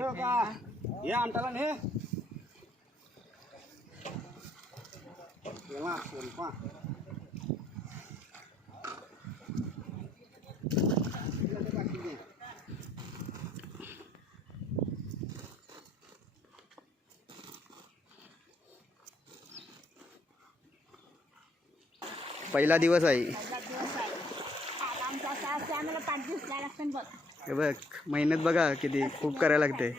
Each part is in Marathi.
हे अंटाला ने पहिला दिवस आहे. हे बघ मेहनत बघा किती खूप करायला लागते.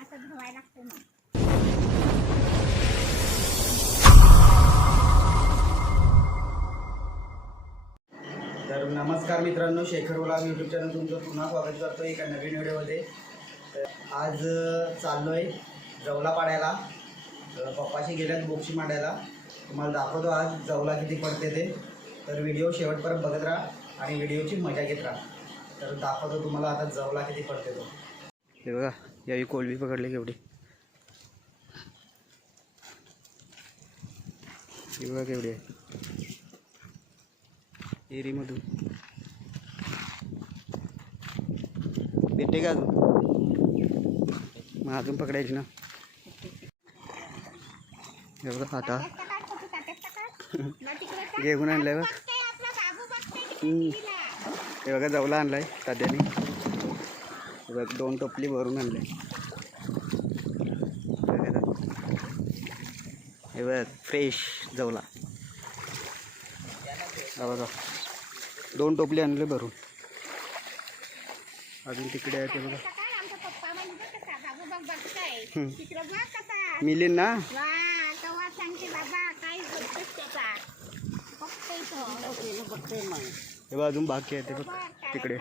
तर नमस्कार मित्रांनो, शेखर व्लॉग यूट्यूब चॅनल तुमचं पुन्हा स्वागत करतो एका नवीन व्हिडिओमध्ये. तर आज चाललो आहे जवला पाडायला. पप्पाशी गेल्यात बोक्षी मांडायला. तुम्हाला दाखवतो आज जवला किती पडते ते. तर व्हिडिओ शेवटपर्यंत बघत राहा आणि व्हिडिओची मजा घेत राहा. तर दाखवतो तुम्हाला आता जवला किती पडते तो. हे बघा याही कोलबी पकडली केवढी. हे बघा केवढी आहे एरीमधून. भेटते का अजून? मग अजून पकडायची ना. हे बघा आता घेऊन आणलंय बघ. हे बघा जवला आणलाय तात्याने. हे बघ 2 टोपली भरून आणले. हे बघ फ्रेश जवला. हा बघा 2 टोपली आणले भरून. अजून तिकडे आहे ते बघा. मिळेल ना. हे बघा अजून बाकी आहे ते बघ तिकडे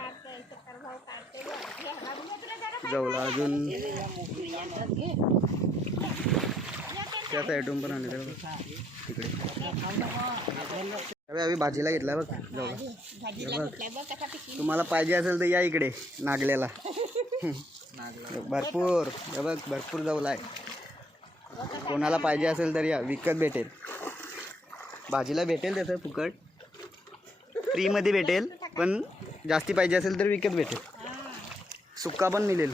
जवला. अजून त्या साईडून पण आणले बघा तिकडे. आम्ही भाजीला घेतला बघ जवला. तुम्हाला पाहिजे असेल तर या इकडे नागल्याला. भरपूर हे बघ भरपूर जवला आहे. कोणाला पाहिजे असेल तर या, विकत भेटेल. भाजीला भेटेल त्याचं फुकट फ्रीमध्ये भेटेल, पण जास्ती पाहिजे असेल तर विकत भेटेल. सुक्का पण मिळेल.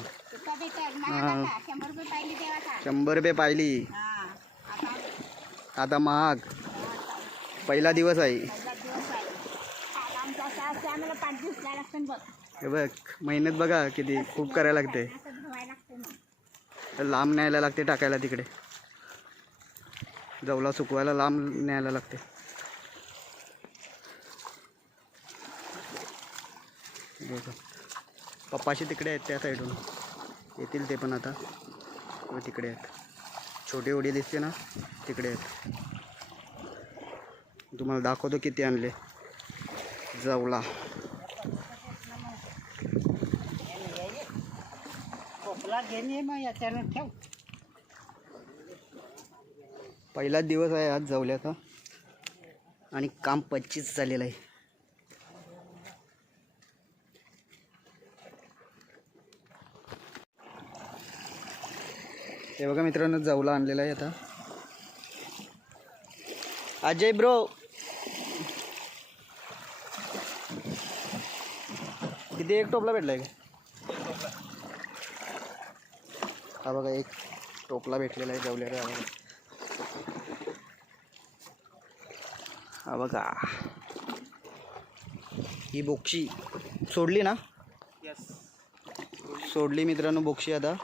100 रुपये पाहिली. आता महाग. पहिला दिवस आहे. हे बघ मेहनत बघा किती खूप करायला लागते. लांब न्यायला लागते टाकायला तिकडे. जवला सुकवायला लांब न्यायला लागते. बघा पप्पाशी तिकडे आहेत त्या साईडून. येतील ते पण आता. व तिकडे आहेत छोटे ओढी दिसते ना तिकडे आहेत. तुम्हाला दाखवतो किती आणले जवला. पहिलाच दिवस आहे आज जवल्याचा आणि काम 25 झालेलं आहे. हे बघा मित्रांनो जवला आणलेला आहे आता. अजय ब्रो किती एक टोपला भेटलाय का? हा बघा एक टोपला भेटलेला आहे जवल्याला. हा बघा ही बोक्षी सोडली ना. सोडली मित्रांनो बोक्षी आता,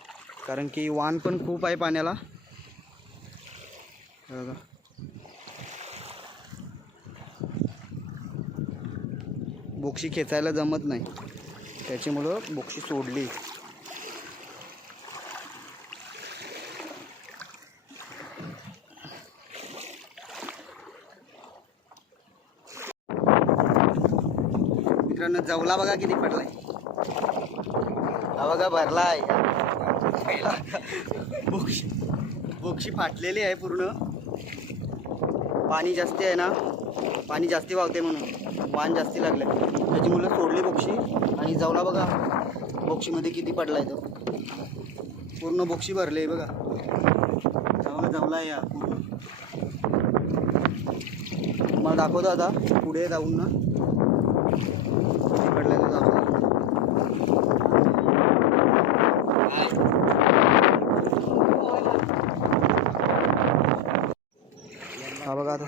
कारण की वान पण खूप आहे पाण्याला. बघा बोक्षी खेचायला जमत नाही, त्याच्यामुळं बोक्षी सोडली. मित्रांनो जवला बघा किती पडलाय. हा बघा भरलाय. बोक्षी फाटलेली आहे पूर्ण. पाणी जास्ती आहे ना, पाणी जास्ती वाहते म्हणून वान जास्ती लागले, त्याच्यामुळे सोडली बोक्षी. आणि जवला बघा बोक्षीमध्ये किती पडलाय तो. पूर्ण बोक्षी भरले बघा. जवला या पूर्ण. तुम्हाला दाखवतो आता पुढे जाऊन ना पडलेलं दाखवतो.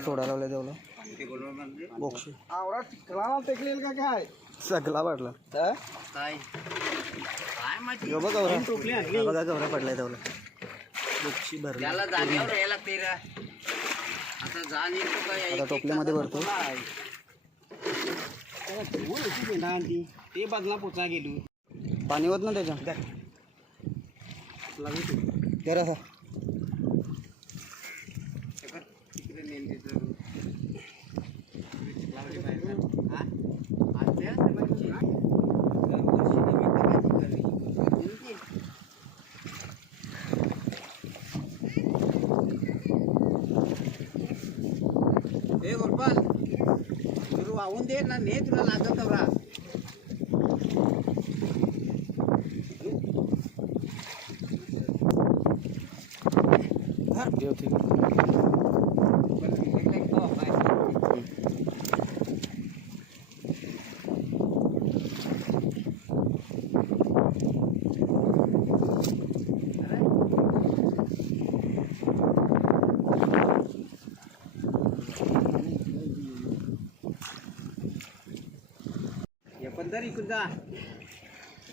सोडायला लावलं जेवलं बोक्षी आवडा टिकला टेकलेल का काय सगळा वाटला काय बघा गवरा पडलाय तेवढं बोक्षी भरली आता टोपल्यामध्ये भरतो ते बाजूला पोचा गेलो पाणी होत ना त्याच्या जरा गोपाल वाहून दे ना ने तुला लागत कवरा पंधरी कुदा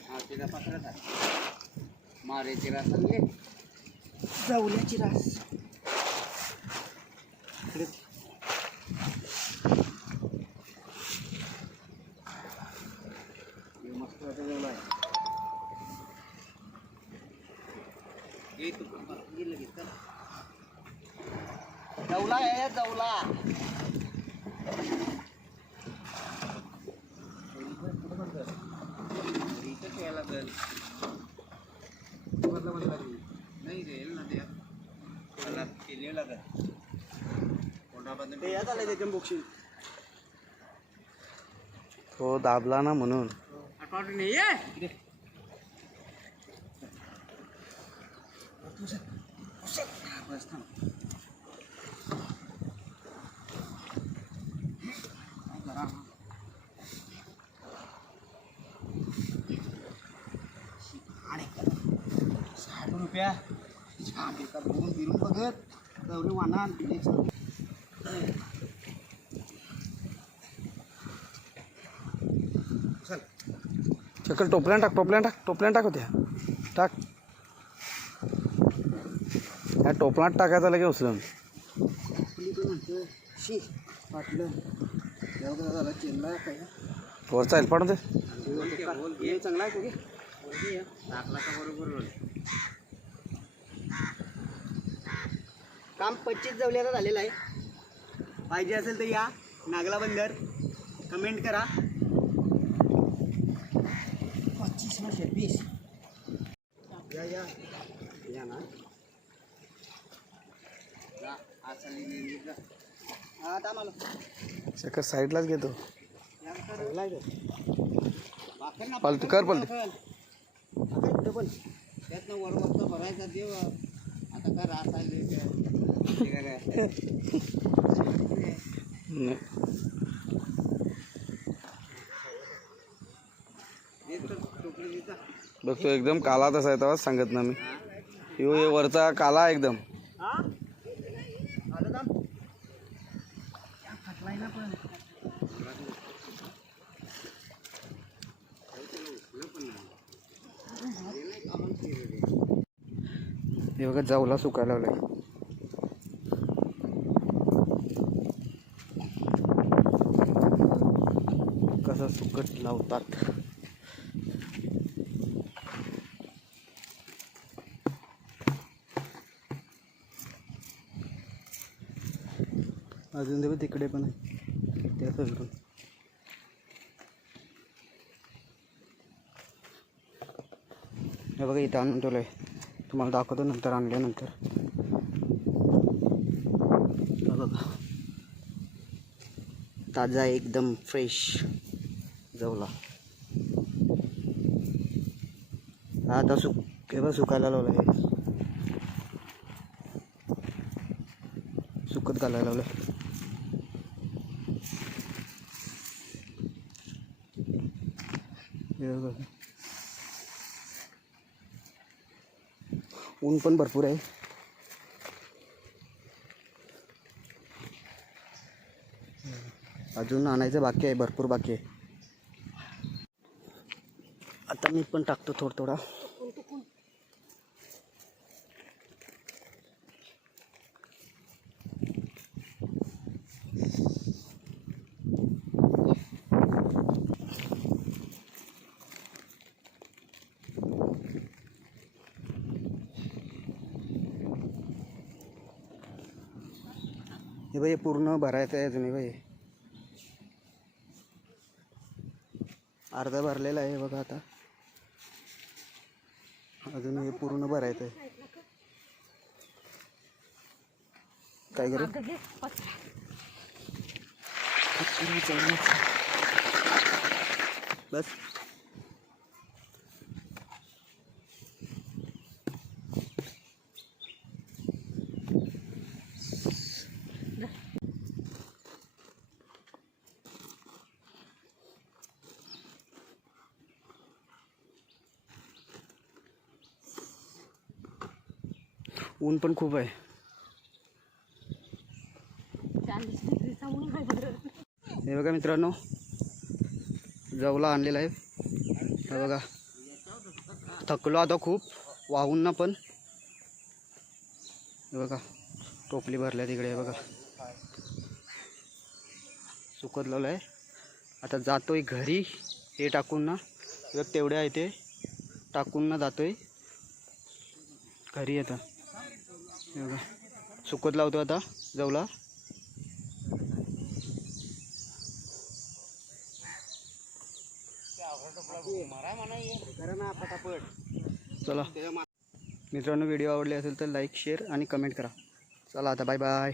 हा तिला पकडत आहे मारेची रास आणले जाऊल्याची रास मस्त वाटत जेवला आहे जवला आहे जवला नाही रे ना त्याला केलेला तो दाबला ना म्हणून रुपया बघून फिरून बघत गौरी वाना चक्कर टोपल्यान टाक होत्या टाक ह्या टोपलात टाकायचा लगे उचलून वाटलं झाला चेनला काय वर चालेल पाडून दे चांगला आहे टाकला का बरोबर काम 25 जवल्याला झालेलं आहे पाहिजे असेल तर या नागला बंदर कमेंट करा 25 ना 26 या ना चक्कर साईडलाच घेतो पलट कर त्यातनं वरवरचा भरायचा देव आता काय रास बघतो एकदम काला तसा आहे तेव्हाच सांगत ना मी यो वरचा काला एकदम हे बघा जाऊला सुकायला लावलाय कसा सुकट लावतात अजून देव तिकडे पण आहे त्या साईडून हे बघा इथं आणून ठेवलंय तुम्हाला दाखवतो नंतर आणल्यानंतर बघा ताजा एकदम फ्रेश जवला आता सुकायला लावलं आहे सुकत घालायला लावलं ऊन पण भरपूर आहे अजून आणायचं बाकी आहे, भरपूर बाकी आहे. आता मी पण टाकतो थोडा थोडा. हे बाई पूर्ण भरायचं आहे अजून. हे बाई अर्धा भरलेला आहे बघा. आता अजून हे पूर्ण भरायचं आहे. काय करू बस. ऊन पण खूप आहे. हे बघा मित्रांनो, जवला आणलेला आहे. हे बघा, थकलो आता खूप वाहून ना. पण हे बघा टोपली भरल्या तिकडे. हे बघा सुकत लावलं आहे. आता जातोय घरी. हे टाकून ना, तेवढे आहे ते टाकून ना जातोय घरी. येतं हे बघा सुकत लावतो आता जवला. चला मित्रांनो, व्हिडिओ आवडले असेल तर लाईक, शेअर आणि कमेंट करा. चला आता बाय बाय.